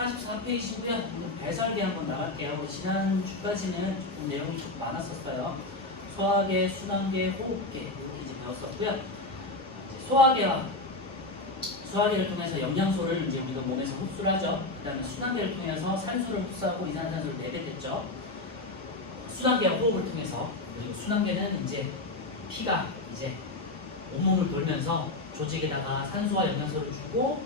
44페이지고요. 오늘 배설계 한번 나갈게요. 우리 지난주까지는 조금 내용이 좀 많았었어요. 소화계, 순환계, 호흡계 이렇게 이제 배웠었고요. 소화계를 통해서 영양소를 이제 우리가 몸에서 흡수를 하죠. 그 다음에 순환계를 통해서 산소를 흡수하고 이산화탄소를 내뱉겠죠. 순환계와 호흡을 통해서, 그리고 순환계는 이제 피가 이제 온몸을 돌면서 조직에다가 산소와 영양소를 주고,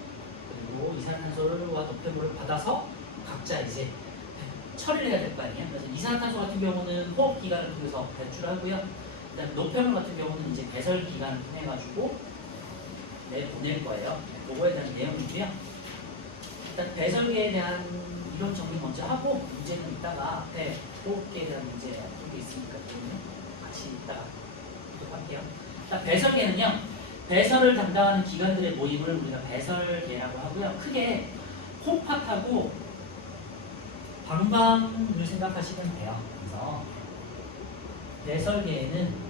그리고 이산화탄소와 노폐물을 받아서 각자 이제 처리를 해야 될 거 아니에요. 그래서 이산화탄소 같은 경우는 호흡 기관을 통해서 배출하고요. 그다음에 노폐물 같은 경우는 이제 배설 기관을 통해 가지고 보낼 거예요. 그거에 대한 내용이고요. 일단 배설계에 대한 이론 정리 먼저 하고, 문제는 이따가 앞에 호흡계에 대한 문제 어떤 게 있으니까 같이 이따가 보도록 할게요. 일단 배설계는요, 배설을 담당하는 기관들의 모임을 우리가 배설계라고 하고요. 크게 콩팥하고 방광을 생각하시면 돼요. 그래서 배설계에는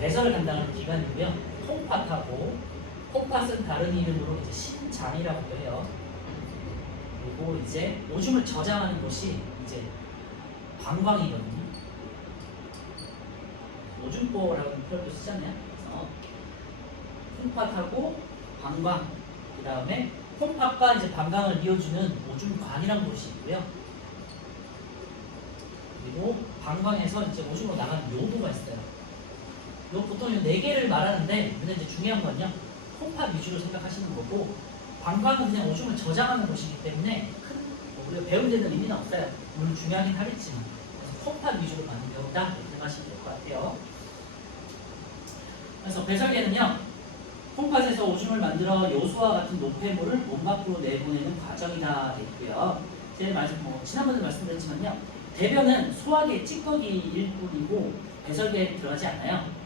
배설을 담당하는 기관이고요. 콩팥은 다른 이름으로 이제 신장이라고 해요. 그리고 이제 오줌을 저장하는 곳이 이제 방광이거든요. 오줌보라는 표현도 쓰잖아요. 그래서 콩팥하고 방광, 그 다음에 콩팥과 이제 방광을 이어주는 오줌관이라는 곳이 있고요. 그리고 방광에서 이제 오줌으로 나가는 요도가 있어요. 요 보통 이 4개를 말하는데, 근데 이제 중요한 건요, 콩팥 위주로 생각하시는 거고, 방광은 그냥 오줌을 저장하는 곳이기 때문에 우리가 배운 데는 의미는 없어요. 물론 중요하긴 하겠지만, 그래서 콩팥 위주로 많이 배운다 이렇게 생각하시면 될 것 같아요. 그래서 배설계는요, 콩팥에서 오줌을 만들어 요소와 같은 노폐물을 몸 밖으로 내보내는 과정이다 있고요. 제가 지난번에 말씀드렸지만요, 대변은 소화계 찌꺼기일 뿐이고 배설계에 들어가지 않아요.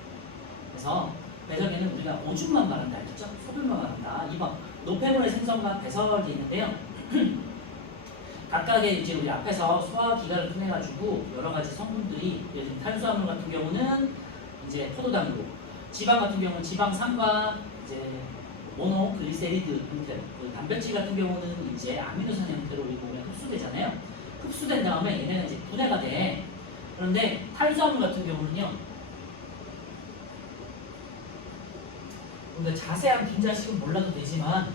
그래서 배설계는 우리가 오줌만 말한다 했죠? 소변만 말한다. 2번 노폐물의 생성과 배설이 있는데요. 각각의 이제 우리 앞에서 소화기관을 통해 가지고 여러 가지 성분들이, 예를 들면 탄수화물 같은 경우는 이제 포도당이고, 지방 같은 경우는 지방산과 이제 모노글리세리드 형태로, 단백질 같은 경우는 이제 아미노산 형태로 우리 몸에 흡수되잖아요. 흡수된 다음에 얘네가 이제 분해가 돼. 그런데 탄수화물 같은 경우는요, 근데 자세한 빈자식은 몰라도 되지만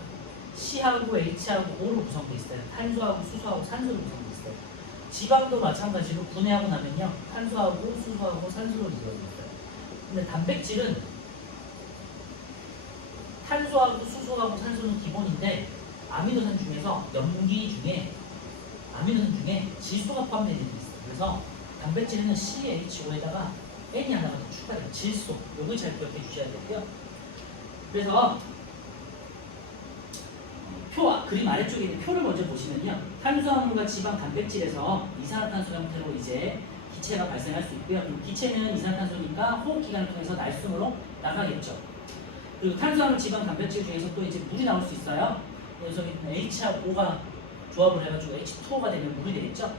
C하고 H하고 O로 구성되어 있어요. 탄수하고 수소하고 산소로 구성되어 있어요. 지방도 마찬가지로 분해하고 나면요, 탄수하고 수소하고 산소로 이루어져 있어요. 근데 단백질은 탄수하고 수소하고 산소는 기본인데, 아미노산 중에서 아미노산 중에 질소가 포함되어 있는 게 있어요. 그래서 단백질에는 CHO에다가 N이 하나가 더 추가돼요. 질소. 이걸 잘 기억해 주셔야 되고요. 그래서 그림 아래쪽에 있는 표를 먼저 보시면요, 탄수화물과 지방, 단백질에서 이산화탄소 형태로 이제 기체가 발생할 수 있고요. 그럼 기체는 이산화탄소니까 호흡기관을 통해서 날숨으로 나가겠죠. 그리고 탄수화물, 지방, 단백질 중에서 또 이제 물이 나올 수 있어요. 그래서 H하고 O가 조합을 해가지고 H2O가 되면 물이 되겠죠.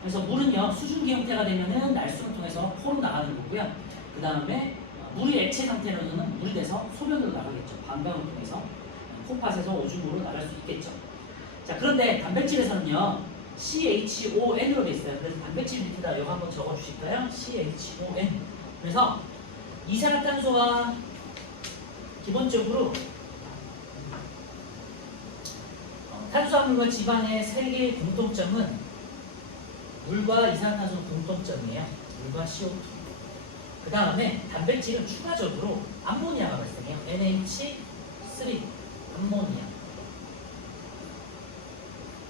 그래서 물은요, 수증기 형태가 되면은 날숨을 통해서 코로 나가는 거고요. 그 다음에 물이 액체 상태로는 물이 돼서 소변으로 나가겠죠. 방광을 통해서 콩팥에서 오줌으로 나갈 수 있겠죠. 자, 그런데 단백질에서는요, CHON으로 돼 있어요. 그래서 단백질 밑에다 이거 한번 적어 주실까요? CHON. 그래서 이산화탄소와 기본적으로 탄수화물과 지방의 3개의 공통점은 물과 이산화탄소 공통점이에요. 물과 CO2. 그 다음에 단백질은 추가적으로 암모니아가 발생해요. NH3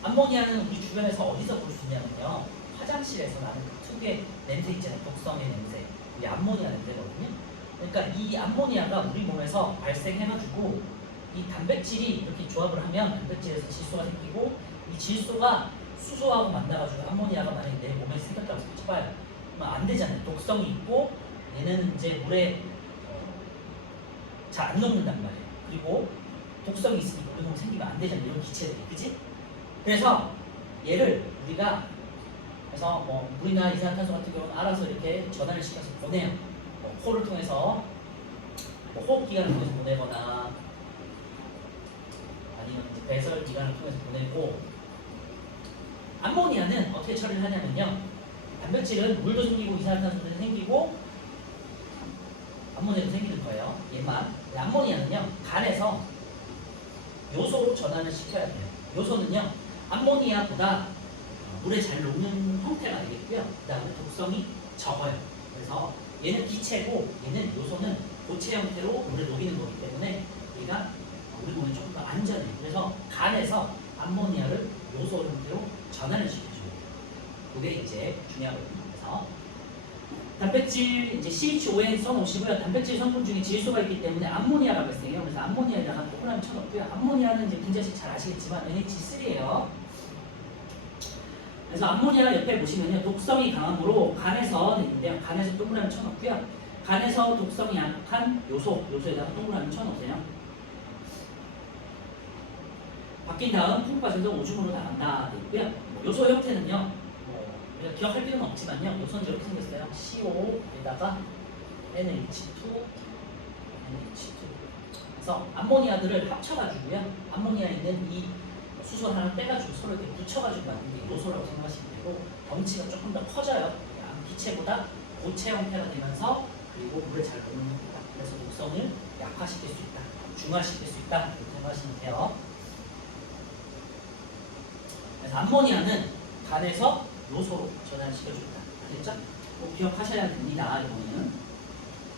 암모니아는 우리 주변에서 어디서 볼 수 있냐면요, 화장실에서 나는 그 특유의 냄새 있잖아요. 독성의 냄새. 이게 암모니아 냄새거든요. 그러니까 이 암모니아가 우리 몸에서 발생해가지고 이 단백질이 이렇게 조합을 하면 단백질에서 질소가 생기고, 이 질소가 수소하고 만나가지고 암모니아가 만약에 내 몸에 생겼다고 쳐봐요. 그러면 안 되잖아요. 독성이 있고 얘는 이제 물에 잘 안 녹는단 말이에요. 그리고 독성이 있으니까 우리 몸에 생기면 안 되잖아요. 이런 기체들이, 그치? 그래서 얘를 우리가 그래서 물이나 이산화탄소 같은 경우는 알아서 이렇게 전환을 시켜서 보내요. 코를 통해서 호흡기관을 통해서 보내거나 아니면 배설 기관을 통해서 보내고 암모니아는 어떻게 처리를 하냐면요. 단백질은 물도 생기고 이산화탄소도 생기고 암모니아도 생기는 거예요. 얘만. 암모니아는요. 간에서 요소로 전환을 시켜야 돼요. 요소는요. 암모니아보다 물에 잘 녹는 형태가 되겠고요. 그 다음에 독성이 적어요. 그래서 얘는 기체고 얘는 요소는 고체 형태로 물에 녹이는 거기 때문에 얘가 우리 몸에 조금 더 안전해요. 그래서 간에서 암모니아를 요소 형태로 전환을 시켜줘요. 그게 이제 중요하거든요. 그래서 단백질 이제 CHON 써놓으시고요. 단백질 성분 중에 질소가 있기 때문에 암모니아가 발생해요. 그래서 암모니아에다가 동그라미 쳐놓고요. 암모니아는 이제 분자식 잘 아시겠지만 NH3예요. 그래서 암모니아 옆에 보시면요. 독성이 강하므로 간에서 있는데요. 간에서 동그라미 쳐놓고요. 간에서 독성이 약한 요소에다가 동그라미 쳐놓으세요. 바뀐 다음 콩팥에서 오줌으로 나간다 돼 있고요. 요소 형태는요. 우리가 기억할 필요는 없지만요. 요소는 이렇게 생겼어요. CO에다가 NH2. 그래서 암모니아들을 합쳐가지고요. 암모니아에 있는 이 수소 하나 빼가지고 서로 이렇게 붙여가지고 만든 게 요소라고 생각하시면 되고 덩치가 조금 더 커져요. 기체보다 고체 형태가 되면서 그리고 물에 잘 녹는 형태다. 그래서 독성을 약화시킬 수 있다. 중화시킬 수 있다. 이렇게 생각하시면 돼요. 그래서 암모니아는 간에서 요소로 전환시켜준다. 아셨죠? 꼭 기억하셔야 됩니다. 이거는.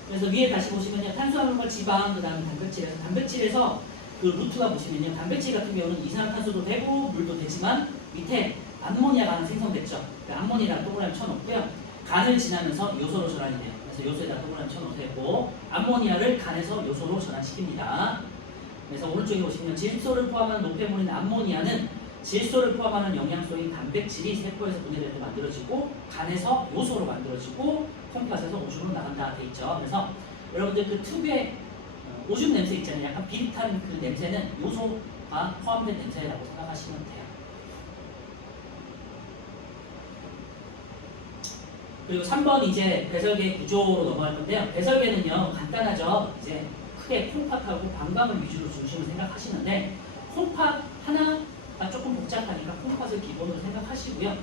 그래서 위에 다시 보시면요. 탄수화물과 지방, 그 다음에 단백질에서 그 루트가 보시면요. 단백질 같은 경우는 이산화탄소도 되고 물도 되지만 밑에 암모니아가 생성됐죠. 그 암모니아를 동그라미 쳐놓고요. 간을 지나면서 요소로 전환이 돼요. 그래서 요소에다 동그라미 쳐놓고 암모니아를 간에서 요소로 전환시킵니다. 그래서 오른쪽에 보시면 질소를 포함한 노폐물인 암모니아는 질소를 포함하는 영양소인 단백질이 세포에서 분해될 때 만들어지고 간에서 요소로 만들어지고 콩팥에서 오줌으로 나간다 돼 있죠. 그래서 여러분들 그 특유의 오줌 냄새 있잖아요. 약간 비릿한 그 냄새는 요소가 포함된 냄새라고 생각하시면 돼요. 그리고 3번 이제 배설계 구조로 넘어갈 건데요. 배설계는요 간단하죠. 이제 크게 콩팥하고 방광을 위주로 중심을 생각하시는데 콩팥 하나가 조금 복잡하니까 콩팥을 기본으로 생각하시고요.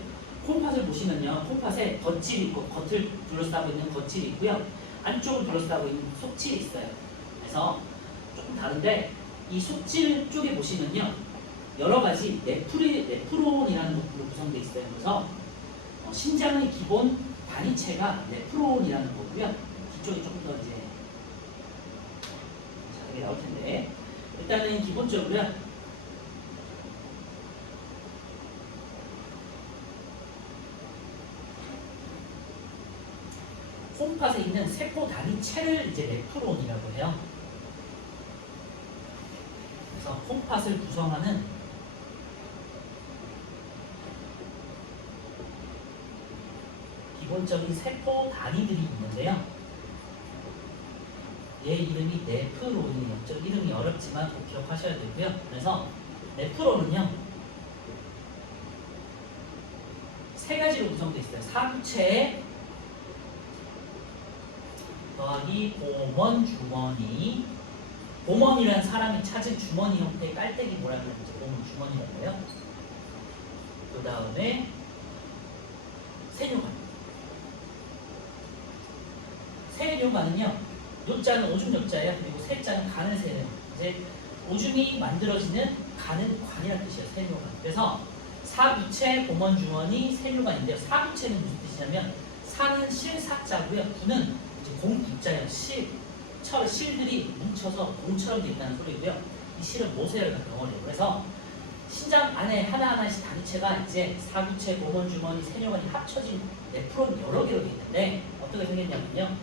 콩팥을 보시면요. 콩팥에 겉질이 있고 겉을 둘러싸고 있는 겉질이 있고요. 안쪽을 둘러싸고 있는 속질이 있어요. 그래서 조금 다른데 이 속질 쪽에 보시면요. 여러 가지 네프론이라는 것으로 구성되어 있어요. 그래서 신장의 기본 단위체가 네프론이라는 거고요. 뒤쪽이 조금 더 이제 자세하게 나올 텐데 일단은 기본적으로요. 콩팥에 있는 세포 단위체를 이제 네프론이라고 해요. 그래서 콩팥을 구성하는 기본적인 세포 단위들이 있는데요. 얘 이름이 네프론이에요. 저 이름이 어렵지만 꼭 기억하셔야 되고요. 그래서 네프론은요. 세 가지로 구성되어 있어요. 사구체 더하기 봄원 주머니. 봄원이라는 사람이 찾은 주머니 형태의 깔때기 뭐라고 하는지 봄원 주머니라고 해요. 그 다음에 세뇨관. 세뇨관은요. 요자는 오줌 요자예요. 그리고 세자는 간을 세는. 이제 오줌이 만들어지는 간은 관이라는 뜻이에요. 세뇨관. 그래서 사구체, 봄원 주머니, 세뇨관인데요. 사구체는 무슨 뜻이냐면 사는 실사자고요. 구는 공구자예요. 실들이 뭉쳐서 공처럼 돼 있다는 소리고요. 이 실은 모세혈관 덩어리예요. 그래서 신장 안에 하나하나씩 단위체가 이제 사구체, 봄원 주머니, 세뇨관이 합쳐진 네프론 여러 개로 돼 있는데 어떻게 생겼냐면요.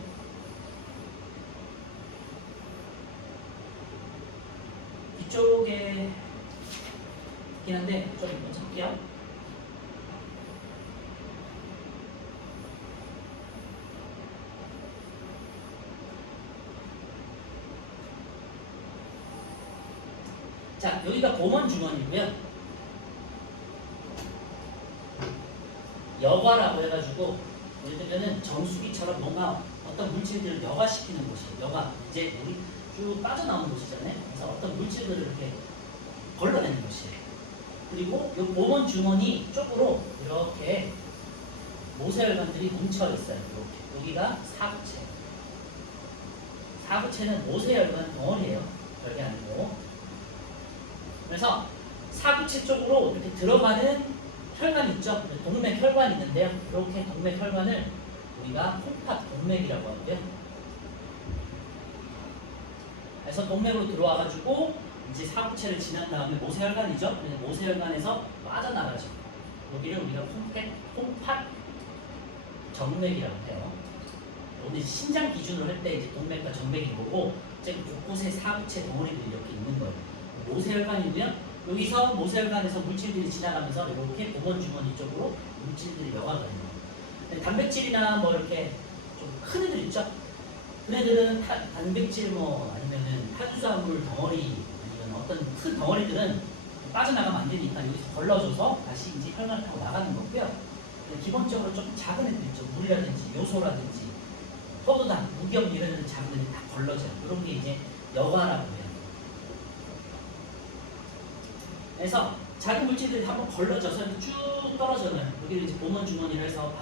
뒤쪽에 있긴 한데 좀 먼저 볼게요. 자, 여기가 봄원 주머니고요. 여과라고 해가지고 예를 들면은 정수기처럼 뭔가 어떤 물질들을 여과시키는 곳이에요. 여과. 이제 물이 쭉 빠져나오는 곳이잖아요. 그래서 어떤 물질들을 이렇게 걸러내는 것이에요. 그리고 이 보건 주머니 쪽으로 이렇게 모세혈관들이 뭉쳐 있어요. 이렇게 여기가 사구체. 사구체는 모세혈관 덩어리예요. 별게 아니고. 그래서 사구체 쪽으로 이렇게 들어가는 혈관 있죠. 동맥혈관이 있는데요. 이렇게 동맥혈관을 우리가 콩팥 동맥이라고 하고요. 그래서 동맥으로 들어와가지고 이제 사구체를 지난 다음에 모세혈관이죠. 그래서 모세혈관에서 빠져나가죠. 여기를 우리가 콩팥 정맥이라고 해요. 오늘 신장 기준으로 할 때 이제 동맥과 정맥이 보고 이제 곳곳에 사구체 덩어리들이 이렇게 있는 거예요. 모세혈관이면 여기서 모세혈관에서 물질들이 지나가면서 이렇게 보건 주머니 쪽으로 물질들이 여가가 되는 거예요. 단백질이나 뭐 이렇게 좀 큰 애들 있죠. 그 애들은 단백질 뭐 아니면은 탄수화물 덩어리 아니면 어떤 큰 덩어리들은 빠져나가면 안 되니까 여기서 걸러줘서 다시 이제 혈관을 타고 나가는 거고요. 기본적으로 좀 작은 애들 있죠. 물이라든지 요소라든지 포도당, 무경 이런 애들 작은 애들 다 걸러져요. 그런 게 이제 여과라고 해요. 그래서 작은 물질들이 한번 걸러져서 쭉 떨어져요. 여기를 이제 보건 주머니를 해서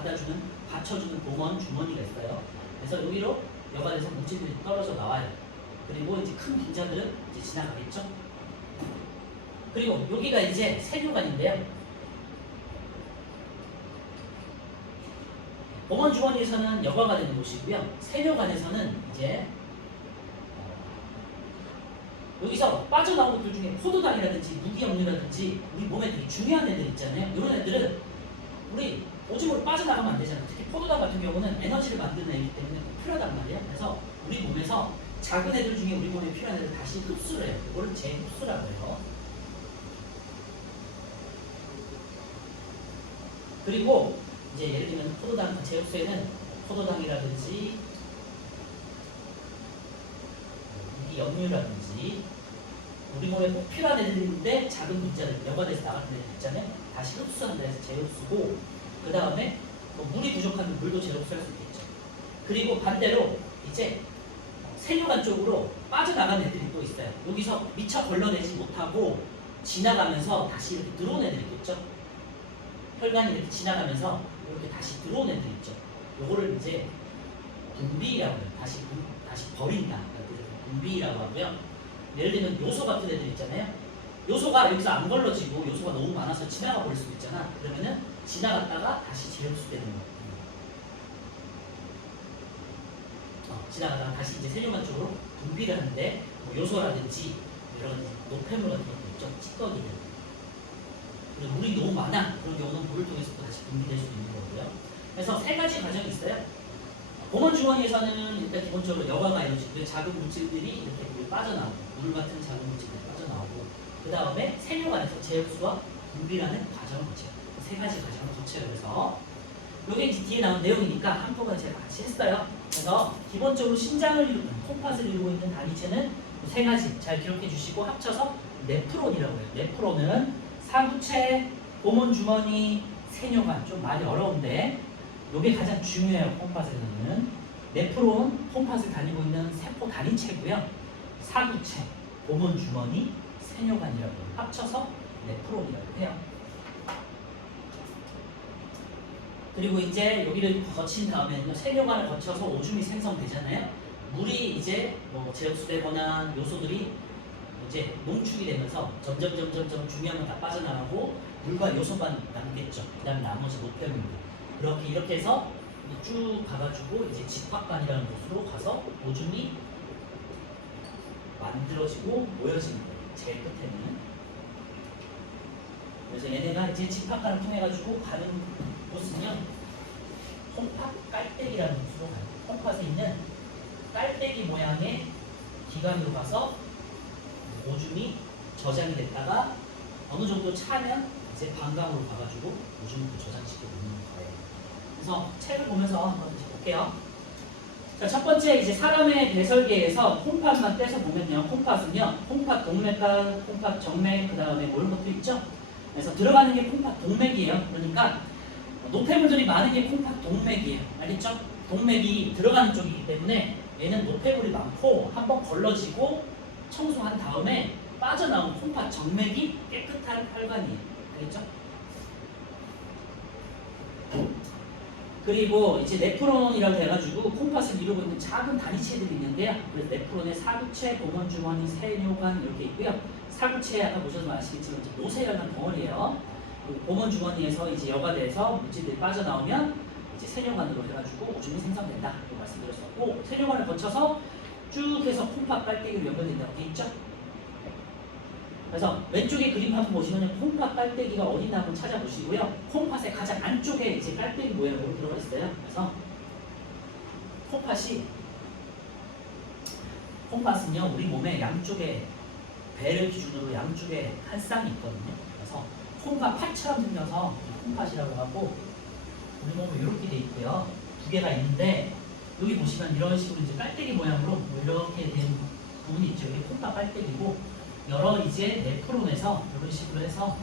받쳐주는 보건 주머니가 있어요. 그래서 여기로 여관에서 물질들이 떨어져 나와요. 그리고 이제 큰 분자들은 이제 지나가겠죠. 그리고 여기가 이제 세뇨관인데요. 보건 주머니에서는 여과가 되는 곳이고요. 세뇨관에서는 이제 여기서 빠져나온 것들 중에 포도당이라든지 무기염류라든지 우리 몸에 되게 중요한 애들 있잖아요. 이런 애들은 우리 오줌으로 빠져나가면 안 되잖아요. 특히 포도당 같은 경우는 에너지를 만드는 애이기 때문에 꼭 필요하단 말이에요. 그래서 우리 몸에서 작은 애들 중에 우리 몸에 필요한 애들 다시 흡수를 해요. 이거를 재흡수라고 해요. 그리고 이제 예를 들면 포도당 재흡수에는 포도당이라든지 무기염류라든지 우리 몸에 꼭 필요한 애들인데 작은 분자들 여과돼서 나갈 때 있잖아요. 다시 흡수한다 해서 재흡수고 그 다음에 뭐 물이 부족하면 물도 재흡수할 수 있겠죠. 그리고 반대로 이제 세뇨관 쪽으로 빠져나간 애들이 또 있어요. 여기서 미처 걸러내지 못하고 지나가면서 다시 이렇게 들어온 애들 있겠죠. 혈관이 이렇게 지나가면서 이렇게 다시 들어온 애들 있죠. 요거를 이제 분비라고 해요. 다시 버린다. 분비라고 하고요. 예를 들면 요소 같은 애들 있잖아요. 요소가 여기서 안 걸러지고 요소가 너무 많아서 지나가 버릴 수도 있잖아. 그러면은 지나갔다가 다시 재흡수되는 거. 지나가다가 다시 이제 세뇨관 쪽으로 분비를 하는데 뭐 요소라든지 이런 노폐물 같은 것도 있죠. 찌꺼기들. 그리고 물이 너무 많아. 그런 경우는 물을 통해서 또 다시 분비될 수 있는 거고요. 그래서 세 가지 과정이 있어요. 보건 주머니에서는 일단 기본적으로 여과가 이루어지고요. 작은 물질들이 이렇게 물이 빠져나오고 물 같은 작은 물질들이 빠져나오고 그 다음에 세뇨관에서 재흡수와 분비라는 과정을 거쳐요. 세 가지 과정을 거쳐요. 그래서 이게 이제 뒤에 나온 내용이니까 한꺼번에 제가 같이 했어요. 그래서 기본적으로 신장을 이루는 콩팥을 이루고 있는 단위체는 세 가지 잘 기억해 주시고 합쳐서 네프론이라고 해요. 네프론은 사구체, 보건 주머니, 세뇨관 좀 말이 어려운데 이게 가장 중요해요. 콩팥에서는 네프론, 콩팥을 다니고 있는 세포 단위체고요. 사구체, 보건 주머니, 세뇨관이라고 해요. 합쳐서 네프론이라고 해요. 그리고 이제 여기를 거친 다음에는요, 세뇨관을 거쳐서 오줌이 생성되잖아요. 물이 이제 뭐 재흡수되거나 요소들이 이제 농축이 되면서 점점 중요한 건 다 빠져나가고 물과 요소만 남겠죠. 그 다음에 나머지 노폐물. 이렇게 해서 쭉 가가지고 이제 집합관이라는 곳으로 가서 오줌이 만들어지고 모여지는 거예요. 제일 끝에는. 그래서 얘네가 이제 집합관을 통해 가지고 가는 곳은요, 콩팥 깔때기라는 곳으로 가요. 콩팥에 있는 깔때기 모양의 기관으로 가서 오줌이 저장이 됐다가 어느 정도 차면 이제 방광으로 가가지고 오줌을 저장시켜 놓는 거예요. 그래서 책을 보면서 한번 볼게요. 자, 첫 번째 이제 사람의 배설계에서 콩팥만 떼서 보면요, 콩팥은요, 콩팥 동맥과 콩팥 정맥 그 다음에 뭐 이런 것도 있죠. 그래서 들어가는 게 콩팥 동맥이에요. 그러니까 노폐물들이 많은 게 콩팥 동맥이에요. 알겠죠? 동맥이 들어가는 쪽이기 때문에 얘는 노폐물이 많고 한번 걸러지고 청소한 다음에 빠져나온 콩팥 정맥이 깨끗한 혈관이에요. 알겠죠? 그리고 이제 네프론이라고 해가지고 콩팥을 이루고 있는 작은 단위체들이 있는데요. 그래서 네프론의 사구체, 봉헌주머니, 세뇨관 이렇게 있고요. 사구체 아까 보셔서 아시겠지만 이제 모세혈관 덩어리예요. 그리고 봉헌주머니에서 이제 여과돼서 물질들이 빠져나오면 이제 세뇨관으로 해가지고 오줌이 생성된다. 이렇게 말씀드렸었고, 세뇨관을 거쳐서 쭉 해서 콩팥 빨대기로 연결된다고 돼 있죠. 그래서 왼쪽에 그림 한번 보시면 콩팥 빨대기가 어디 있나 한번 찾아보시고요. 콩팥의 가장 안쪽에 이제 빨대기 모양으로 들어가 있어요. 그래서 콩팥은요 우리 몸의 양쪽에 배를 기준으로 양쪽에 한 쌍이 있거든요. 그래서 콩팥 팔처럼 생겨서 콩팥이라고 하고 우리 몸은 이렇게 돼 있고요. 두 개가 있는데 여기 보시면 이런 식으로 이제 빨대기 모양으로 이렇게 된 부분이 있죠. 이게 콩팥 빨대기고. 여러 이제 네프론에서 이런 식으로 해서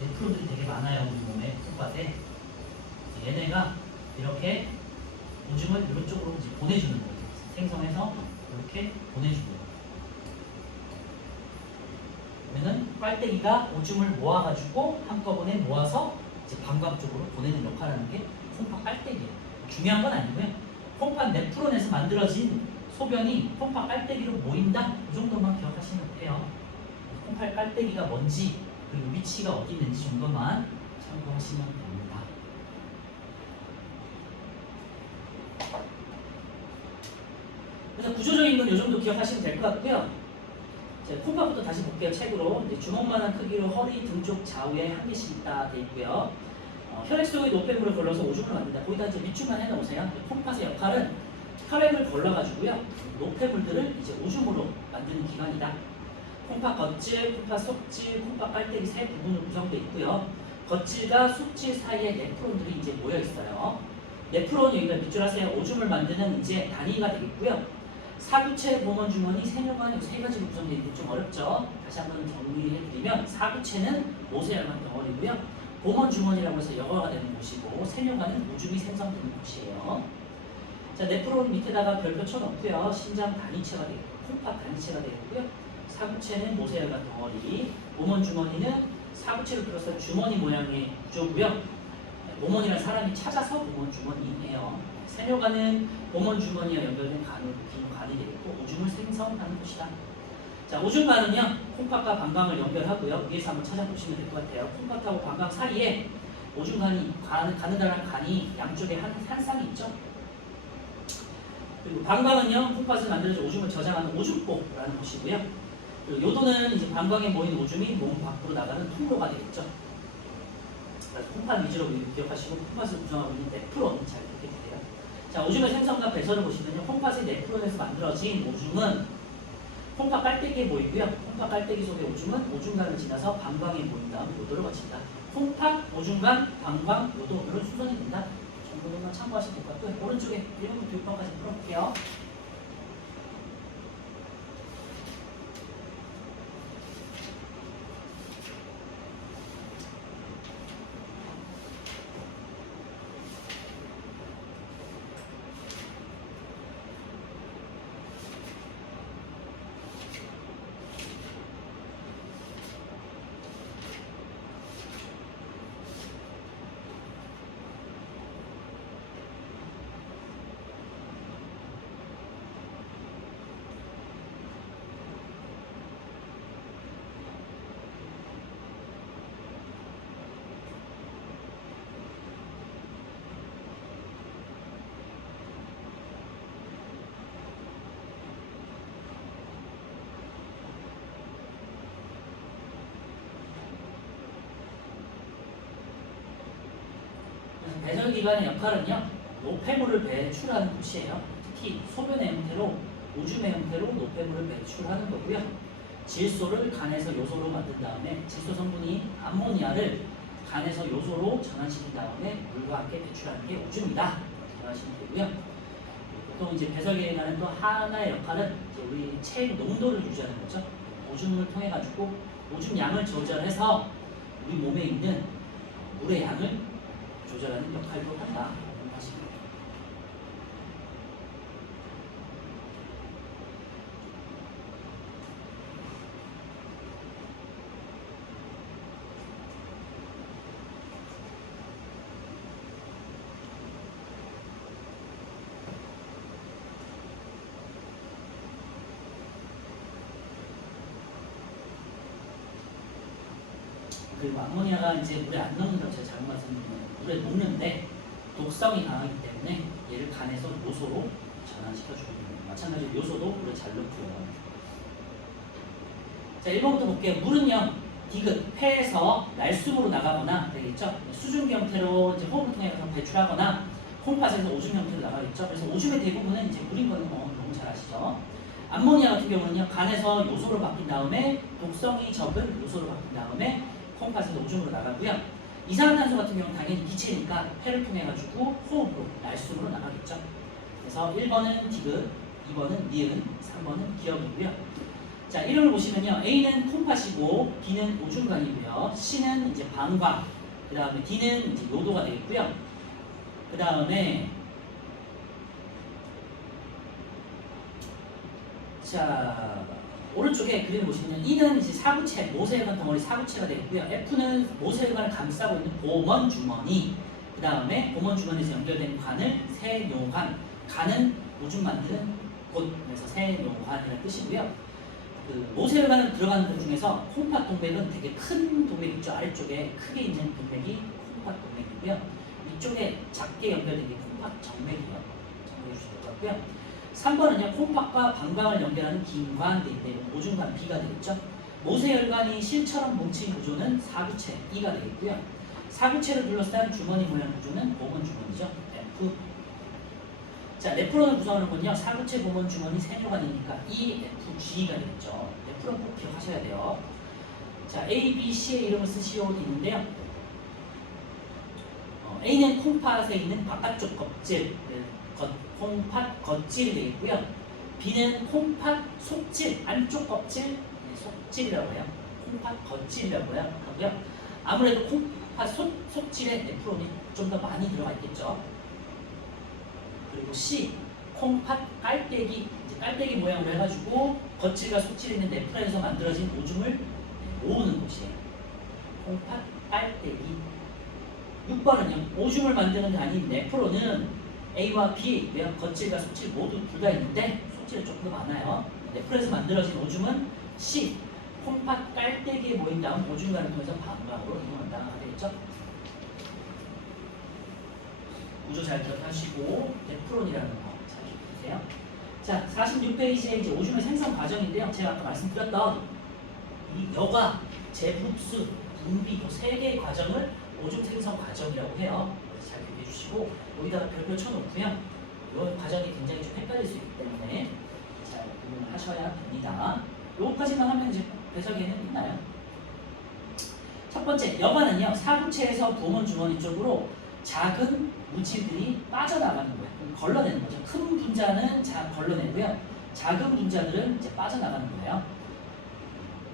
네프론들이 되게 많아요. 우리 몸에 콩팥에 얘네가 이렇게 오줌을 이런 쪽으로 이제 보내주는 거예요. 생성해서 이렇게 보내주는 거예요. 그러면은 빨대기가 오줌을 모아가지고 한꺼번에 모아서 이제 방광 쪽으로 보내는 역할을 하는 게 콩팥 빨대기예요. 중요한 건 아니고요. 콩팥 네프론에서 만들어진 소변이 콩팥 빨대기로 모인다? 이 정도만 기억하시면 돼요. 콩팥 빨대기가 뭔지 그리고 위치가 어디 있는지 정도만 참고하시면 됩니다. 그래서 구조적인 건 이 정도 기억하시면 될 것 같고요. 콩팥부터 다시 볼게요. 책으로 주먹만한 크기로 허리 등 쪽 좌우에 한 개씩 있다 돼 있고요. 혈액 속에 노폐물을 걸러서 오줌을 만든다. 거기다 이제 밑줄만 해놓으세요. 콩팥의 역할은 혈액을 걸러가지고요. 노폐물들을 이제 오줌으로 만드는 기관이다. 콩팥 겉질, 콩팥 속질, 콩팥 빨대기 세 부분으로 구성되어 있고요. 겉질과 속질 사이에 네프론들이 이제 모여 있어요. 네프론 여기가 밑줄 하세요. 오줌을 만드는 이제 단위가 되겠고요. 사구체, 봉헌주머니, 세뇨관 세 가지로 구성되어 있는데 좀 어렵죠. 다시 한번 정리해드리면 사구체는 모세혈관 덩어리고요. 봉헌주머니라고 해서 여과가 되는 곳이고 세뇨관은 오줌이 생성되는 곳이에요. 자, 네프론 밑에다가 별표 쳐놓고요. 신장 단위체가 되겠고 콩팥 단위체가 되겠고요. 사구체는 모세혈관 덩어리, 봉헌주머니는 사구체를 들어서 주머니 모양의 구조고요. 봉헌이라는 사람이 찾아서 봉헌주머니예요. 세뇨관은 봉헌주머니와 연결된 간으로 간이 되겠고 오줌을 생성하는 곳이다. 자, 오줌관은요 콩팥과 방광을 연결하고요. 위에서 한번 찾아보시면 될 것 같아요. 콩팥하고 방광 사이에 오줌관이 가느다란 간이 양쪽에 한 쌍이 있죠. 그리고 방광은요 콩팥을 만들어서 오줌을 저장하는 오줌복라는 곳이고요. 그리고 요도는 이제 방광에 모인 오줌이 몸 밖으로 나가는 통로가 되겠죠. 그래서 콩팥 위주로 기억하시고 콩팥을 구성하고 있는 네프론 잘 기억해주세요. 자, 오줌의 생성과 배설을 보시면요. 콩팥의 네프론에서 만들어진 오줌은 콩팥 빨대기에 모이고요. 콩팥 빨대기 속의 오줌은 오줌관을 지나서 방광에 모인 다음 요도를 거친다. 콩팥, 오줌관, 방광, 요도 이런 순서이 된다. 정도만 참고하시면 될 것 같고요. 오른쪽에 1번부터 6번까지 풀어볼게요. 배설기관의 역할은요, 노폐물을 배출하는 곳이에요. 특히 소변의 형태로, 오줌의 형태로 노폐물을 배출하는 거고요. 질소를 간에서 요소로 만든 다음에 질소 성분인 암모니아를 간에서 요소로 전환시킨 다음에 물과 함께 배출하는 게 오줌이다. 생각하시면 되고요. 보통 이제 배설기관의 또 하나의 역할은 이제 우리 체의 농도를 유지하는 거죠. 오줌을 통해 가지고 오줌 양을 조절해서 우리 몸에 있는 물의 양을 조절하는 역할도 한다. 그리고 암모니아가 이제 물에 안 녹는다고 제가 잘못 말씀드리면 물에 녹는데 독성이 강하기 때문에 얘를 간에서 요소로 전환시켜주는 거예요. 마찬가지로 요소도 물에 잘 녹고요. 자, 1번부터 볼게요. 물은요, 디귿, 폐에서 날숨으로 나가거나 되겠죠? 수증기 형태로 이제 호흡을 통해 배출하거나 콩팥에서 오줌 형태로 나가겠죠? 그래서 오줌의 대부분은 이제 물인 거는 너무 잘 아시죠? 암모니아 같은 경우는요, 간에서 요소로 바뀐 다음에 독성이 적은 요소로 바뀐 다음에 콩팥에서 오줌으로 나가고요. 이산화탄소 같은 경우는 당연히 기체니까 폐를 통해 가지고 호흡으로 날숨으로 나가겠죠. 그래서 1번은 디귿, 2번은 니은, 3번은 기억이고요. 자, 이름을 보시면요, A는 콩팥이고 B는 오줌관이고요. C는 이제 방광, 그 다음에 D는 이제 요도가 되겠고요. 그 다음에 자, 오른쪽에 그림을 보시면 E는 이제 사구체, 모세혈관 덩어리 사구체가 되겠고요. F는 모세혈관을 감싸고 있는 고먼 주머니, 그 다음에 고먼 주머니에서 연결된 관을 세뇨관, 간은 오줌 만드는 곳, 그래서 세뇨관이라는 뜻이고요. 그 모세혈관을 들어가는 것 중에서 콩팥 동맥은 되게 큰 동맥 있죠. 아래쪽에 크게 있는 동맥이 콩팥 동맥이고요. 이쪽에 작게 연결된 게 콩팥 정맥이에요. 정맥해 주실 것 같고요. 3번은요, 콩팥과 방광을 연결하는 긴관인데 오줌관 B가 되겠죠. 모세혈관이 실처럼 뭉친 구조는 사구체 E가 되겠고요. 사구체를 둘러싼 주머니 모양 구조는 고먼 주머니죠. F. 자, 네프론을 구성하는 건요, 사구체 고먼 주머니 세뇨관이니까 EFG가 되겠죠. 네프론 꼭 기억하셔야 돼요. 자, A, B, C의 이름을 쓰시오도 있는데요. A는 콩팥에 있는 바깥쪽 껍질, 콩팥 겉질이 되겠고요. B는 콩팥 속질, 안쪽 껍질, 속질이라고 해요. 콩팥 겉질이라고 하고요. 아무래도 콩팥 속질에 네프론이 좀 더 많이 들어가 있겠죠. 그리고 C, 콩팥 깔때기, 깔때기 모양으로 해가지고 겉질과 속질이 있는 네프론에서 만들어진 오줌을 모으는 곳이에요. 콩팥 깔때기. 6번은요, 오줌을 만드는 게 아닌 네프론은 A와 B, 겉질과 속질 모두 둘 다 있는데 속질이 조금 더 많아요. 네프론에서 만들어진 오줌은 C, 콩팥 깔때기에 모인 다음 오줌관을 통해서 방광으로 이용한다 되겠죠? 구조 잘 기억하시고 네프론이라는 거 잘 기억해주세요. 자, 46페이지에 이제 오줌의 생성 과정인데요. 제가 아까 말씀드렸던 이 여과, 재흡수, 분비 이 세 개의 과정을 오줌 생성 과정이라고 해요. 그래서 잘 기억해 주시고 여기다가 별표 쳐놓고요. 이 과정이 굉장히 좀 헷갈릴 수 있기 때문에 잘 구분을 하셔야 됩니다. 요거까지만 하면 이제 배설계는 끝나요. 첫 번째, 여과는요, 사구체에서 부문 주머니 쪽으로 작은 물질들이 빠져나가는 거예요. 걸러내는 거죠. 큰 분자는 걸러내고요. 작은 분자들은 이제 빠져나가는 거예요.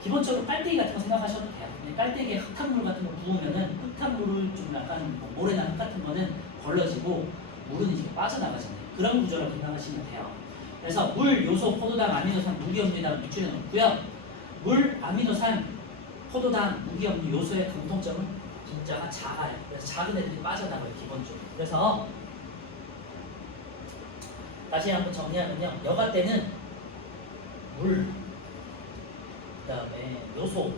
기본적으로 깔때기 같은 거 생각하셔도 돼요. 깔때기에 흙탕물 같은 거 부으면은 흙탕물을 좀 약간 모래나 흙 같은 거는 걸러지고 물은 이제 빠져나가잖아요. 그런 구조라고 생각하시면 돼요. 그래서 물, 요소, 포도당, 아미노산, 무기염류에다가 밑줄에 놓고요. 물, 아미노산, 포도당, 무기염류, 요소의 공통점은 분자가 작아요. 그래서 작은 애들이 빠져나가요, 기본적으로. 그래서 다시 한번 정리하면요. 여과 때는 물, 그 다음에 요소,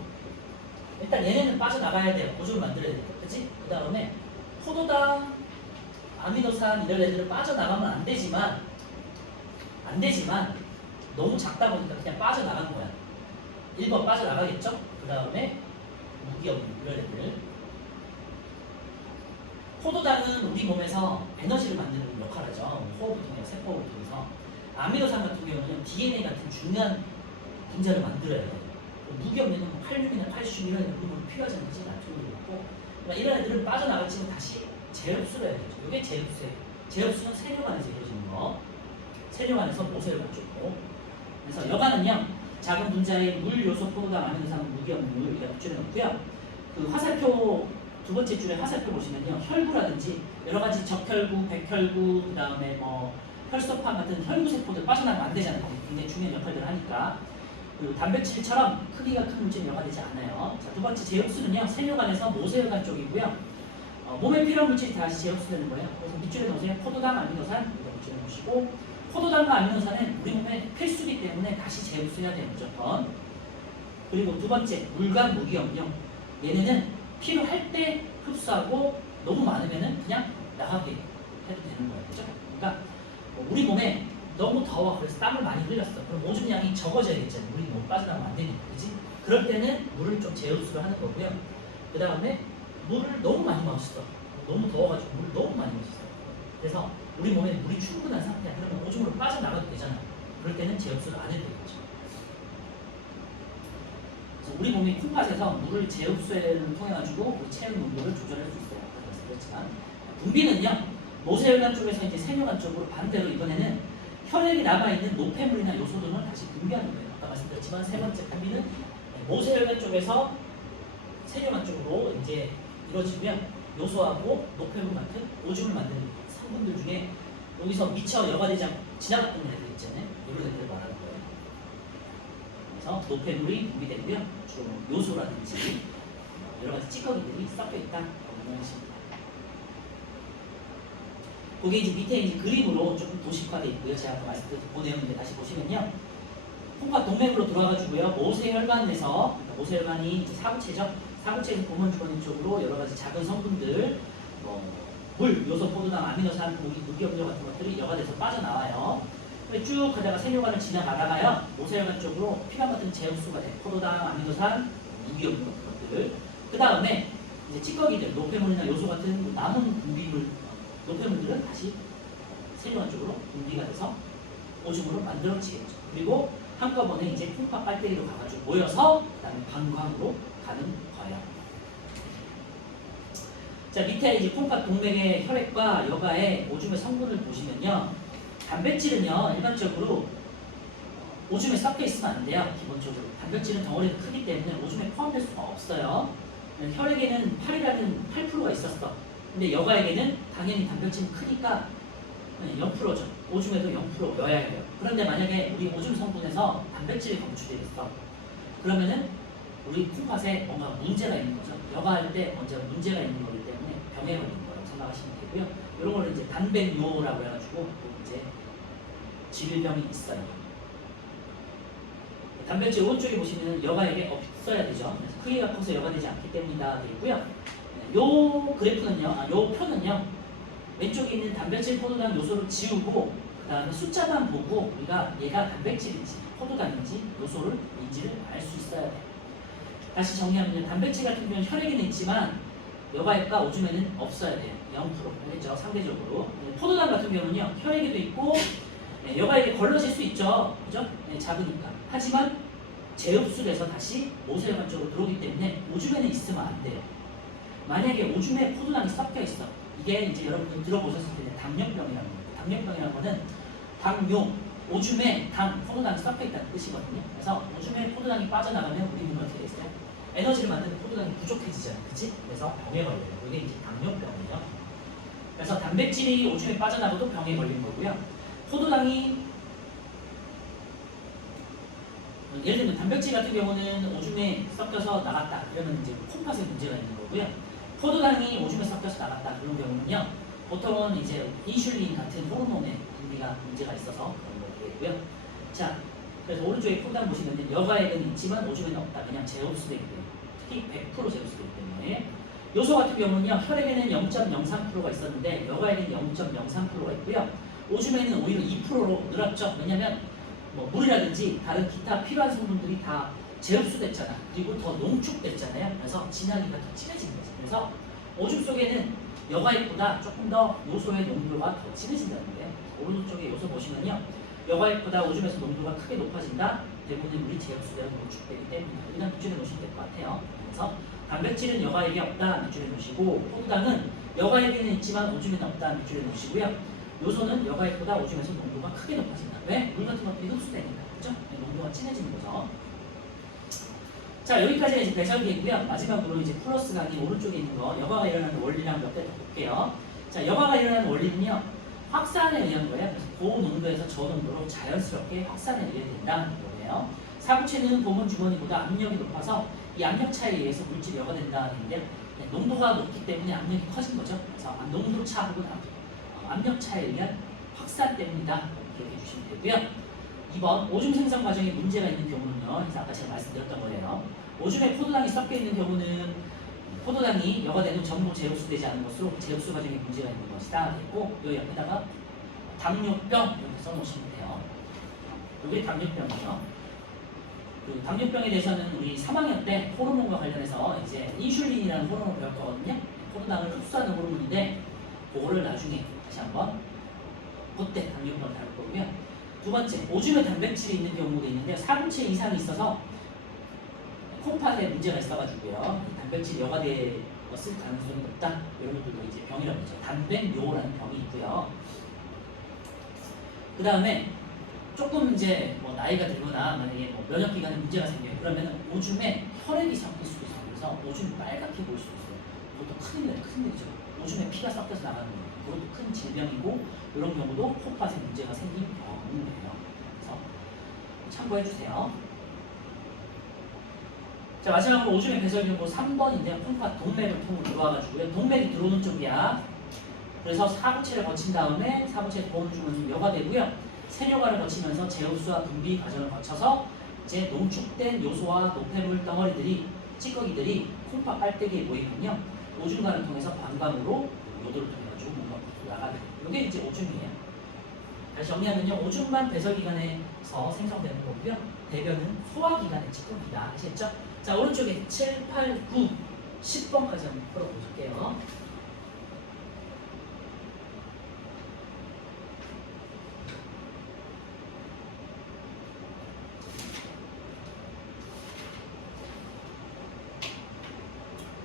일단 얘네는 빠져나가야 돼요. 오줌을 만들어야 돼요. 그치? 그 다음에 포도당, 아미노산 이런 애들은 빠져나가면 안 되지만 너무 작다 보니까 그냥 빠져나간 거야. 1번 빠져나가겠죠? 그 다음에 무기염류 이런 애들. 포도당은 우리 몸에서 에너지를 만드는 역할을 하죠. 호흡을 통해서, 세포를 통해서. 아미노산 같은 경우는 DNA 같은 중요한 분자를 만들어야 돼요. 무기염류는 뭐 칼륨이나 칼슘 이런 애들 우리 필요하지 않지? 나트륨도 있고. 그러니까 이런 애들은 빠져나갔지만 다시 재흡수를 해야 되죠. 이게 재흡수예요. 재흡수는 세뇨관에서 이루어지는 거. 세뇨관에서 모세혈관 쪽으로. 그래서 여관은요, 작은 분자의 물, 요소, 포도당, 아미노산, 무기염류 이렇게 줄여 놓고요. 그 화살표 두 번째 줄에 화살표 보시면요, 혈구라든지 여러 가지 적혈구, 백혈구, 그 다음에 뭐 혈소판 같은 혈구 세포들 빠져나가면 안 되잖아요. 굉장히 중요한 역할들을 하니까. 그리고 단백질처럼 크기가 큰 물질은 여과되지 않아요. 자, 두 번째 제흡수는요, 세뇨관에서 모세혈관 쪽이고요. 몸에 필요한 물질이 다시 제흡수되는 거예요. 그래서 밑줄에 넣으세요. 포도당, 아미노산 이거 밑줄에 놓으시고, 포도당과 아미노산은 우리 몸에 필수이기 때문에 다시 제흡수해야 돼요, 무조건. 그리고 두 번째, 물과 무기염류. 얘네는 필요할 때 흡수하고 너무 많으면은 그냥 나가게 해도 되는 거예요. 그죠? 그러니까 우리 몸에 너무 더워 그래서 땀을 많이 흘렸어. 그럼 오줌 양이 적어져야겠잖아요. 물이 너무 빠져나가면 안 되니까. 그지? 그럴 때는 물을 좀 재흡수를 하는 거고요. 그 다음에 물을 너무 많이 마셨어. 너무 더워가지고 물을 너무 많이 마셨어. 그래서 우리 몸에 물이 충분한 상태야. 그러면 오줌으로 빠져나가도 되잖아. 그럴 때는 재흡수를 안 해도 되겠죠. 그래서 우리 몸이 콩팥에서 물을 재흡수를 통해 가지고 우리 체온 농도를 조절할 수 있어요. 아까 그랬지만 분비는요. 모세혈관 쪽에서 이제 세뇨관 쪽으로 반대로 이번에는 혈액이 남아있는 노폐물이나 요소들은 다시 분비하는 거예요. 아까 말씀드렸지만 세 번째 분비는 모세혈관 쪽에서 세뇨관 쪽으로 이제 이루어지면 요소하고 노폐물 같은 오줌을 만드는 성분들 중에 여기서 미처 여과되지 않고 지나갔던 애들 있잖아요. 이런 애들을 말하는 거예요. 그래서 노폐물이 분비되고요. 주로 요소라든지 여러 가지 찌꺼기들이 섞여 있다라고 말씀하십니다. 그게 이제 밑에 이제 그림으로 조금 도식화되어 있고요. 제가 아까 말씀드린 그 내용인데 다시 보시면요. 콩팥 동맥으로 들어와가지고요. 모세혈관에서 그러니까 모세혈관이 이제 사구체죠. 사구체에서 고문주머니 쪽으로 여러 가지 작은 성분들, 물, 요소, 포도당, 아미노산, 고기, 무기염료 같은 것들이 여과돼서 빠져나와요. 쭉 가다가 세뇨관을 지나가다가요. 모세혈관 쪽으로 피가 같은 제흡수가 돼. 포도당, 아미노산, 무기염료 같은 것들. 그 다음에 이제 찌꺼기들, 노폐물이나 요소 같은 남은 분비물, 노폐물들은 다시 세뇨관 쪽으로 분비가 돼서 오줌으로 만들어지겠죠. 그리고 한꺼번에 이제 콩팥 빨대기로 가가지고 모여서 그 다음에 방광으로 가는 거예요. 자, 밑에 이제 콩팥 동맥의 혈액과 여가의 오줌의 성분을 보시면요. 단백질은요, 일반적으로 오줌에 섞여 있으면 안 돼요. 기본적으로. 단백질은 덩어리가 크기 때문에 오줌에 포함될 수가 없어요. 혈액에는 8%가 있었어. 근데 여가에게는 당연히 단백질이 크니까 0%죠. 오줌에도 0%여야 해요. 그런데 만약에 우리 오줌 성분에서 단백질이 검출이 됐어. 그러면은 우리 콩팥에 뭔가 문제가 있는 거죠. 여가할 때 먼저 문제가 있는 거기 때문에 병에 걸린 거라고 생각하시면 되고요. 이런 거를 이제 단백뇨라고 해가지고 이제 질병이 있어요. 단백질 오른쪽에 보시면 여가에게 없어야 되죠. 그래서 크기가 커서 여가되지 않기 때문이다 되고요. 요 그래프는요, 요 표는요, 왼쪽에 있는 단백질, 포도당 요소를 지우고 그 다음에 숫자만 보고 우리가 얘가 단백질인지 포도당인지 요소를 인지를 알 수 있어야 돼요. 다시 정리하면 단백질 같은 경우는 혈액에는 있지만 여가액과 오줌에는 없어야 돼요. 0% 알겠죠? 상대적으로. 포도당 같은 경우는요, 혈액에도 있고 여가액에 걸러질 수 있죠. 그죠? 작으니까. 하지만 재흡수돼서 다시 모세혈관 쪽으로 들어오기 때문에 오줌에는 있으면 안 돼요. 만약에 오줌에 포도당이 섞여 있어. 이게 이제 여러분들 들어보셨을 텐데 당뇨병이라는 거예요. 당뇨병이라는 거는 당뇨, 오줌에 당, 포도당이 섞여 있다는 뜻이거든요. 그래서 오줌에 포도당이 빠져나가면 우리 몸이 어떻게 됐어요? 에너지를 만드는 포도당이 부족해지잖아요. 그치? 그래서 병에 걸려요. 이게 이제 당뇨병이에요. 그래서 단백질이 오줌에 빠져나가도 병에 걸린 거고요. 포도당이 예를 들면 단백질 같은 경우는 오줌에 섞여서 나갔다. 그러면 이제 콩팥에 문제가 있는 거고요. 포도당이 오줌에 섞여서 나갔다. 그런 경우는요. 보통은 이제 인슐린 같은 호르몬의 분비가 문제가 있어서 그런 거고요. 자, 그래서 오른쪽에 포도당 보시면 여가액은 있지만 오줌에는 없다. 그냥 재흡수되기 때문에. 특히 100% 재흡수되기 때문에. 요소 같은 경우는요. 혈액에는 0.03%가 있었는데 여가액은 0.03%가 있고요. 오줌에는 오히려 2%로 늘었죠. 왜냐하면 뭐 물이라든지 다른 기타 필요한 성분들이 다 재흡수됐잖아. 그리고 더 농축됐잖아요. 그래서 진하기가 더 진해진 거죠. 그래서 오줌 속에는 여가액보다 조금 더 요소의 농도가 더 진해진다는 거예요. 오른쪽에 요소 보시면요. 여가액보다 오줌에서 농도가 크게 높아진다. 대부분의 물이 재흡수되어 농축되기 때문에 일단 밑줄에 놓으시면 될 것 같아요. 그래서 단백질은 여가액이 없다. 밑줄에 놓으시고 포도당은 여가액에는 있지만 오줌에는 없다. 밑줄에 놓으시고요. 요소는 여가액보다 오줌에서 농도가 크게 높아진다. 왜? 물 같은 것들이 흡수되니까. 그죠? 농도가 진해지는 거죠. 자, 여기까지가 이제 배설기이고요. 마지막으로 이제 플러스 강의 오른쪽에 있는 거 여가가 일어나는 원리랑 몇 개 더 볼게요. 자, 여가가 일어나는 원리는요. 확산에 의한 거예요. 그래서 고농도에서 저농도로 자연스럽게 확산에 의해 된다는 거예요. 사구체는 고문 주머니보다 압력이 높아서 이 압력 차이에 의해서 물질이 여가된다는 건데 농도가 높기 때문에 압력이 커진 거죠. 그래서 농도 차 혹은 압력 차이에 의한 확산 때문이다. 이렇게 해주시면 되고요. 2번 오줌 생성 과정에 문제가 있는 경우는요. 그래서 아까 제가 말씀드렸던 거예요. 오줌에 포도당이 섞여 있는 경우는 포도당이 여과된 후 전부 재흡수되지 않은 것으로 재흡수 과정에 문제가 있는 것이다 됐고 요 옆에다가 당뇨병 이렇게 써놓으시면 돼요. 이게 당뇨병이죠. 그 당뇨병에 대해서는 우리 3학년 때 호르몬과 관련해서 이제 인슐린이라는 호르몬을 배웠거든요. 포도당을 흡수하는 호르몬인데 그거를 나중에 다시 한번 그때 당뇨병을 다룰 거고요. 두 번째, 오줌에 단백질이 있는 경우도 있는데 4분체 이상이 있어서 콩팥에 문제가 있어가지고요. 단백질이 여과되었을 가능성이 높다. 이런 것들도 이제 병이라고 하죠. 단백뇨라는 병이 있고요. 그 다음에 조금 이제 뭐 나이가 들거나 만약에 뭐 면역 기관에 문제가 생겨요. 그러면 오줌에 혈액이 섞일 수도 있어요. 그래서 오줌이 빨갛게 보일 수도 있어요. 그것도 큰일이죠. 오줌에 피가 섞여서 나가는 거예요. 그것도 큰 질병이고 이런 경우도 콩팥에 문제가 생긴 경우예요. 그래서 참고해 주세요. 자, 마지막으로 오줌의 배설경고 3번인데요. 콩팥 동맥을 통으로 들어와가지고요. 동맥이 들어오는 쪽이야. 그래서 사부체를 거친 다음에 사부체 보온중은 여과되고요. 세뇨가를 거치면서 재흡수와 분비 과정을 거쳐서 이제 농축된 요소와 노폐물 덩어리들이 찌꺼기들이 콩팥 빨대기에 모이면요. 오줌관을 통해서 방광으로 요도를 통해 가지고 뭔가 나가게 돼요. 이게 이제 오줌이에요. 다시 정리하면요. 오줌만 배설기관에서 생성되는 거고요. 대변은 소화기관의 찌꺼기다. 아시겠죠? 자, 오른쪽에 7, 8, 9, 10번까지 한번 풀어볼게요.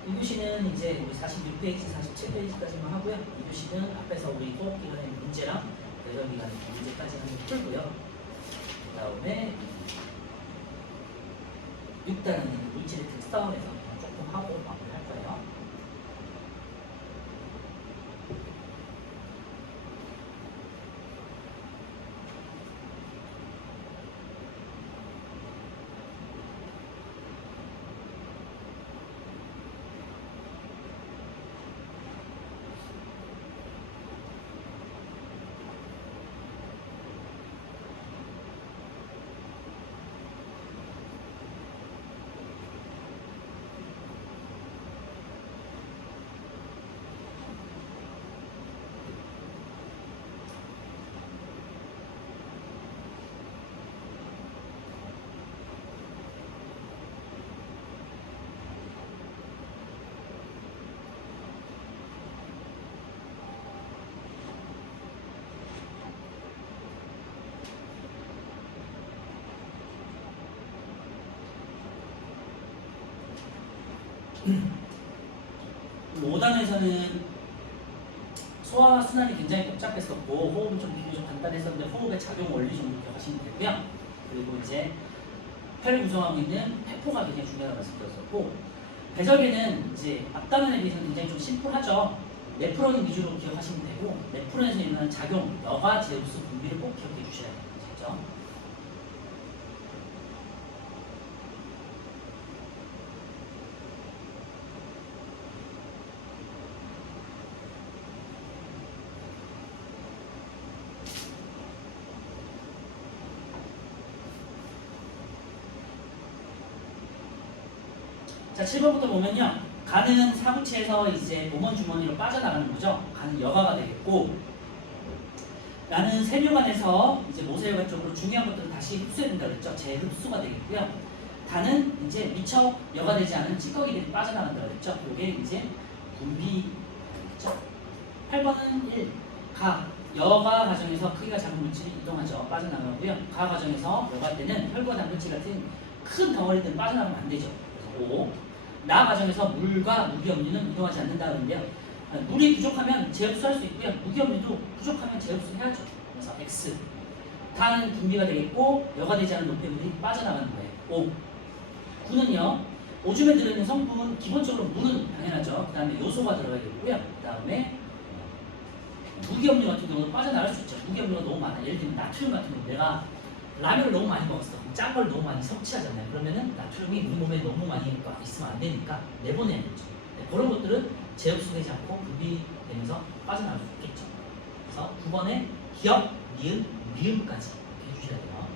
이 교시는 이제 우리 46페이지, 47페이지까지만 하고요. 이 교시는 앞에서 우리 호흡기관의 문제랑 배설기관의 문제까지 한번 풀고요. 그 다음에 6단은 물질의 특성에서 조금 하고 마무리할 거예요. 뭐 5단에서는 소화순환이 굉장히 복잡했었고 호흡은 좀 비교적 간단했었는데 호흡의 작용 원리 좀 기억하시면 되고요. 그리고 이제 폐를 구성하고 있는 폐포가 굉장히 중요하다고 말씀드렸었고 배설계는 이제 앞단원에 비해서는 굉장히 좀 심플하죠. 네프론 위주로 기억하시면 되고 네프론에서 일어나는 작용, 여과, 제흡수, 분비를 꼭 기억해 주셔야 돼요. 아시죠? 자, 7번부터 보면요. 간은 사부체에서 이제 모먼 주머니로 빠져나가는 거죠. 간은 여과가 되겠고, 나는 세뇨관에서 이제 모세혈관 쪽으로 중요한 것들을 다시 흡수해야 된다고 했죠. 재흡수가 되겠고요. 단은 이제 미처 여과되지 않은 찌꺼기들이 빠져나간다고 했죠. 이게 이제 분비겠죠. 8번은 1. 가. 여과 과정에서 크기가 작은 물질이 이동하죠. 빠져나가고요. 가 과정에서 여과할 때는 혈과 단백질 같은 큰 덩어리들은 빠져나가면 안 되죠. 그래서 5. 나 과정에서 물과 무기염류는 이동하지 않는다는데요. 물이 부족하면 재흡수할 수 있고요. 무기염류도 부족하면 재흡수해야죠. 그래서 X. 다는 분비가 되겠고 여과되지 않은 노폐물이 빠져나가는 거예요. 5. 9는요. 오줌에 들어있는 성분 기본적으로 물은 당연하죠. 그 다음에 요소가 들어가야겠고요. 그 다음에 무기염류 같은 경우는 빠져나갈 수 있죠. 무기염류가 너무 많아. 예를 들면 나트륨 같은 경우 내가 라면을 너무 많이 먹었어. 짠 걸 너무 많이 섭취하잖아요. 그러면은 나트륨이 우리 몸에 너무 많이 있으면 안 되니까 내보내야 되죠. 네, 그런 것들은 재흡수되지 않고 분비되면서 빠져나갈 수 있겠죠. 그래서 9번에 기역, 니은, 미음까지 이렇게 해주셔야 돼요.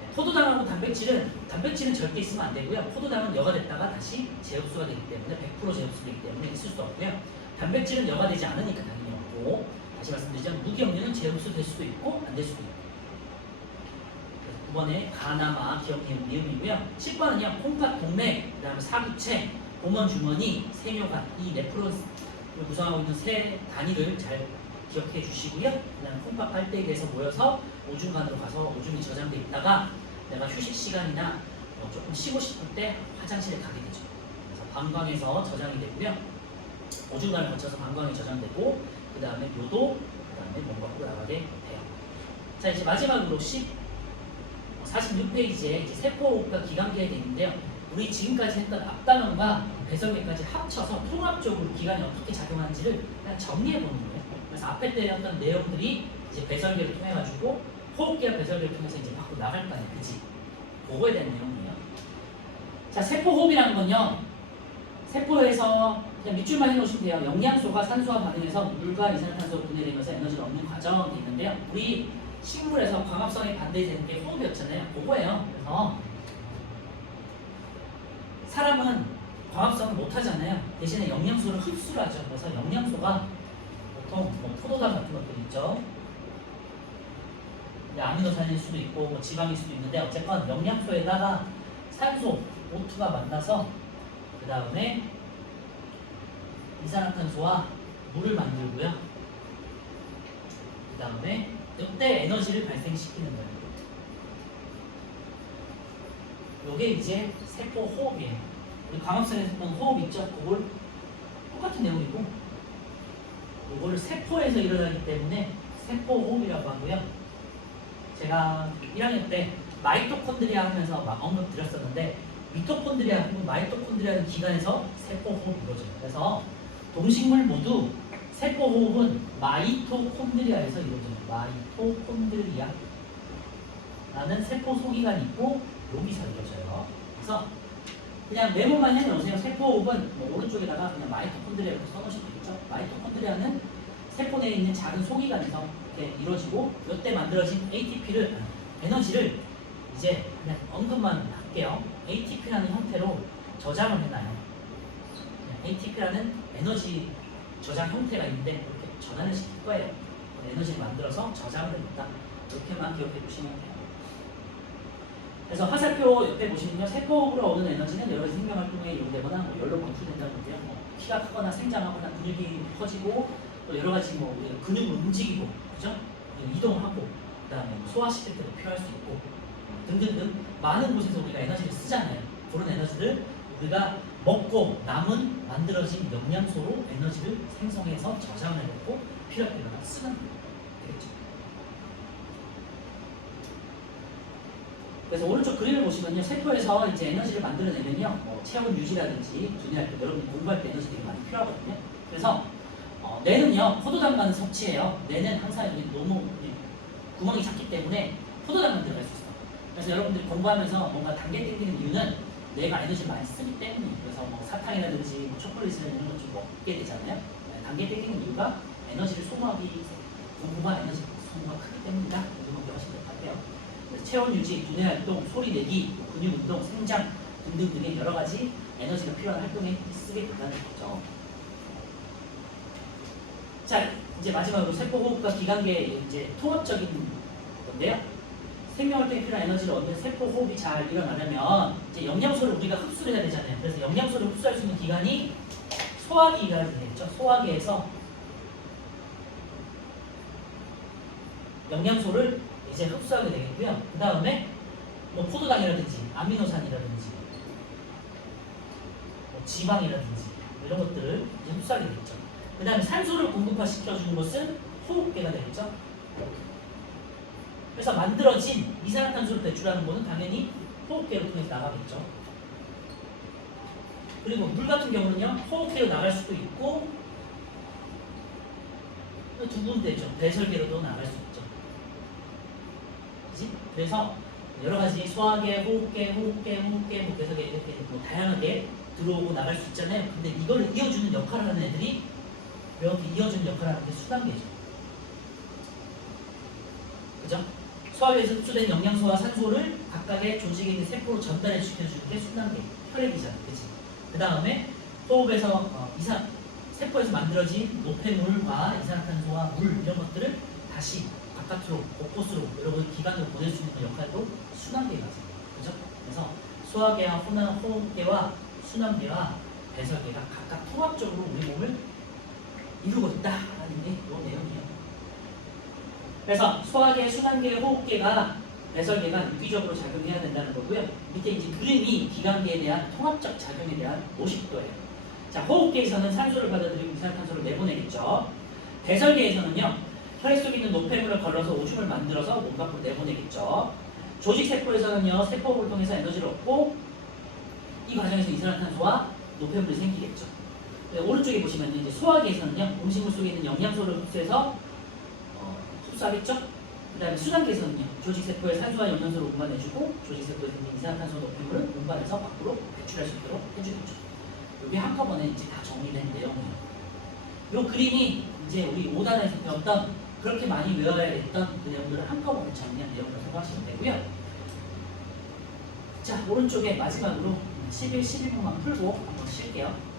네, 포도당하고 단백질은 절대 있으면 안 되고요. 포도당은 여과됐다가 다시 재흡수가 되기 때문에 100% 재흡수되기 때문에 있을 수 없고요. 단백질은 여과되지 않으니까 당연히 없고, 다시 말씀드리자면 무기염료는 재흡수될 수도 있고 안 될 수도 있고. 그래서 9번에 가나마, 기억니은, 미음이고요. 10번은요 콩팥, 동맥, 그 다음에 사구체, 고먼 주머니, 세뇨관, 이 네프론을 구성하고 있는 세 단위를 잘 기억해 주시고요. 그 다음에 콩팥 빨대기에서 모여서 오줌관으로 가서 오줌이 저장돼 있다가 내가 휴식 시간이나 조금 쉬고 싶을 때 화장실에 가게 되죠. 그래서 방광에서 저장이 되고요. 오줌관을 거쳐서 방광에 저장되고, 그 다음에 요도, 그 다음에 몸 밖으로 나가게 돼요. 자, 이제 마지막으로 46페이지에 이제 세포가 기관계에 되어 있는데요. 우리 지금까지 했던 앞단원과 배설계까지 합쳐서 통합적으로 기관이 어떻게 작용하는지를 그냥 정리해 보는 거예요. 그래서 앞에 때 했던 내용들이 이제 배설계를 통해 가지고 호흡기와 배설계를 통해서 이제 밖으로 나갈 거 아니에요, 그치? 그거에 대한 내용이에요. 자, 세포호흡이라는 건요, 세포에서 그냥 밑줄만 해놓으시면 돼요. 영양소가 산소와 반응해서 물과 이산화탄소로 분해되면서 에너지를 얻는 과정이 있는데요. 우리 식물에서 광합성에 반대되는 게 호흡이었잖아요. 그거예요. 그래서 사람은 광합성을 못하잖아요. 대신에 영양소를 흡수를 하죠. 그래서 영양소가 보통 포도당 같은 것들 있죠. 아미노산일 수도 있고 지방일 수도 있는데, 어쨌건 영양소에다가 산소, O2가 만나서 그 다음에 이산화탄소와 물을 만들고요. 그 다음에 이때 에너지를 발생시키는 거예요. 이게 이제 세포 호흡이에요. 우리 광합성에서 했던 호흡 있죠? 그걸 똑같은 내용이고, 이거를 세포에서 일어나기 때문에 세포 호흡이라고 하고요. 제가 1학년 때 마이토콘드리아 하면서 막 언급 드렸었는데, 미토콘드리아, 마이토콘드리아는 기관에서 세포 호흡이 이루어져요. 그래서 동식물 모두 세포 호흡은 마이토콘드리아에서 이루어져요. 마이토콘드리아 라는 세포 소기관이 있고 여기서 이루어져요. 그래서 그냥 메모만 해놓으세요. 세포 호흡은 오른쪽에다가 그냥 마이토콘드리아 이렇게 써놓으시면 되겠죠. 마이토콘드리아는 세포 내에 있는 작은 소기관에서 이렇게 이루어지고, 이때 만들어진 ATP를, 에너지를 이제 그냥 언급만 할게요. ATP라는 형태로 저장을 해놔요. ATP라는 에너지 저장 형태가 있는데 이렇게 전환을 시킬 거예요. 에너지를 만들어서 저장을 합니다. 이렇게만 기억해 주시면 돼요. 그래서 화살표 옆에 보시면요, 세포로 얻는 에너지는 여러 가지 생명활동에 이용되거나 열로 방출된다고 하고요. 키가 크거나 생장하거나 근육이 커지고, 또 여러 가지 근육을 움직이고, 그죠? 이동하고, 그다음에 소화시킬 때도 필요할 수 있고, 등등등 많은 곳에서 우리가 에너지를 쓰잖아요. 그런 에너지를 우리가 먹고 남은 만들어진 영양소로 에너지를 생성해서 저장을 해놓고 필요할 때마다 쓰면 되겠죠. 그래서 오른쪽 그림을 보시면요, 세포에서 이제 에너지를 만들어내면요, 체온 유지라든지 두뇌할 때, 여러분 공부할 때 에너지 되게 많이 필요하거든요. 그래서 뇌는요, 포도당만을 섭취해요. 뇌는 항상 너무 구멍이 작기 때문에 포도당만 들어갈 수 있어요. 그래서 여러분들이 공부하면서 뭔가 단계 땡기는 이유는 뇌가 에너지를 많이 쓰기 때문이에요. 그래서 사탕이라든지 초콜릿이나 이런 것 좀 먹게 되잖아요. 단계 땡기는 이유가 에너지를 소모하기, 공부가 에너지 소모가 크기 때문이다. 이런 거 기억하시면 될 것 같아요. 그래서 체온 유지, 두뇌 활동, 소리 내기, 근육 운동, 생장 등등등의 여러 가지 에너지가 필요한 활동에 쓰게 된다는 거죠. 자, 이제 마지막으로 세포호흡과 기관계 이제 통합적인 건데요. 생명활동에 필요한 에너지를 얻는 세포호흡이 잘 일어나려면 이제 영양소를 우리가 흡수를 해야 되잖아요. 그래서 영양소를 흡수할 수 있는 기관이 소화기관이 되겠죠. 소화기에서 영양소를 이제 흡수하게 되겠고요. 그 다음에 포도당이라든지 아미노산이라든지 지방이라든지 이런 것들을 이제 흡수하게 되겠죠. 그 다음에 산소를 공급시켜주는 것은 호흡계가 되겠죠. 그래서 만들어진 이산화탄소를 배출하는 것은 당연히 호흡계를 통해서 나가겠죠. 그리고 물 같은 경우는요, 호흡계로 나갈 수도 있고 두 군데죠. 배설계로도 나갈 수 있죠. 그치? 그래서 여러 가지 소화계, 호흡계, 배설계 이렇게 다양하게 들어오고 나갈 수 있잖아요. 근데 이걸 이어주는 역할을 하는 애들이, 이렇게 이어주는 역할을 하는 게 수단계죠. 그죠? 소화기에서 흡수된 영양소와 산소를 각 각각의 조직에 있는 세포로 전달해 시켜주는 게 순환계, 혈액이잖아, 그치? 그 다음에 호흡에서 세포에서 만들어진 노폐물과 이산화탄소와 물 이런 것들을 다시 바깥으로, 곳곳으로 여러 기관으로 보낼 수 있는 역할도 순환계가 하죠. 그죠? 그래서 소화계와 호흡계와 순환계와 배설계가 각각 통합적으로 우리 몸을 이루고 있다라는 게 이 내용이에요. 그래서 소화계, 순환계, 호흡계가 배설계가 유기적으로 작용해야 된다는 거고요. 밑에 이제 그림이 기관계에 대한 통합적 작용에 대한 모식도예요. 자, 호흡계에서는 산소를 받아들이고 이산화탄소를 내보내겠죠. 배설계에서는요, 혈액 속에 있는 노폐물을 걸러서 오줌을 만들어서 몸 밖으로 내보내겠죠. 조직세포에서는요, 세포호흡을 통해서 에너지를 얻고 이 과정에서 이산화탄소와 노폐물이 생기겠죠. 네, 오른쪽에 보시면 이제 소화계에서는요, 음식물 속에 있는 영양소를 흡수해서 흡수하겠죠. 그 다음에 순환계에서는요, 조직세포에 산소와 영양소를 운반해주고 조직세포에 생긴 이산화탄소 노폐물을 운반해서 밖으로 배출할 수 있도록 해주겠죠. 이게 한꺼번에 이제 다 정리된 내용이에요. 이 그림이 이제 우리 5단에서 배웠던 그렇게 많이 외워야 했던 그 내용들을 한꺼번에 정리한 내용으로 생각하시면 되고요. 자, 오른쪽에 마지막으로 11, 12분만 풀고 한번 쉴게요.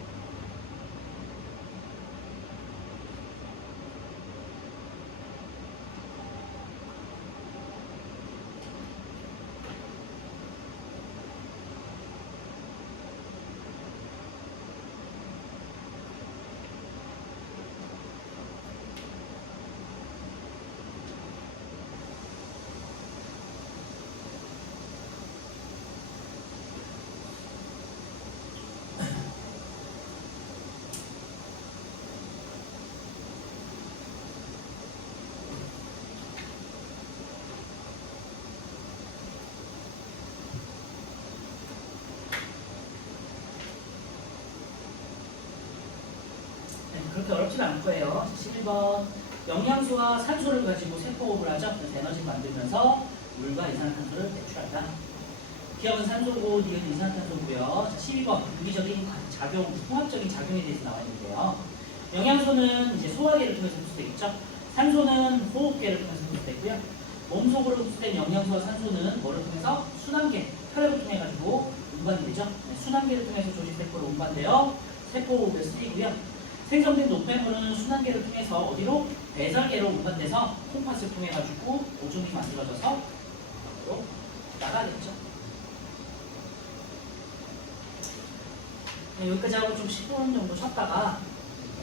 그렇게 어렵진 않을 거예요. 11번 영양소와 산소를 가지고 세포호흡을 하죠. 그래서 에너지를 만들면서 물과 이산화탄소를 배출한다. 기억은 산소고 니은 이산화탄소고요. 12번 유기적인 작용, 통합적인 작용에 대해서 나와 있는데요. 영양소는 이제 소화계를 통해서 흡수되겠죠. 산소는 호흡계를 통해서 흡수되고요. 몸속으로 흡수된 영양소와 산소는 뭐를 통해서 순환계, 혈액을 통해 가지고 운반이 되죠. 순환계를 통해서 조직세포로 운반되어 세포호흡에 쓰이고요. 생성된 노폐물은 순환계를 통해서 어디로? 배설계로 운반돼서 콩팥을 통해 가지고 오줌이 만들어져서 밖으로 나가겠죠. 네, 여기까지 하고 좀 10분 정도 쉬었다가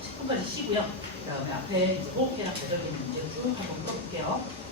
10분까지 쉬고요. 그 다음에 앞에 이제 호흡계랑 배설계 문제 쭉 한번 풀어볼게요.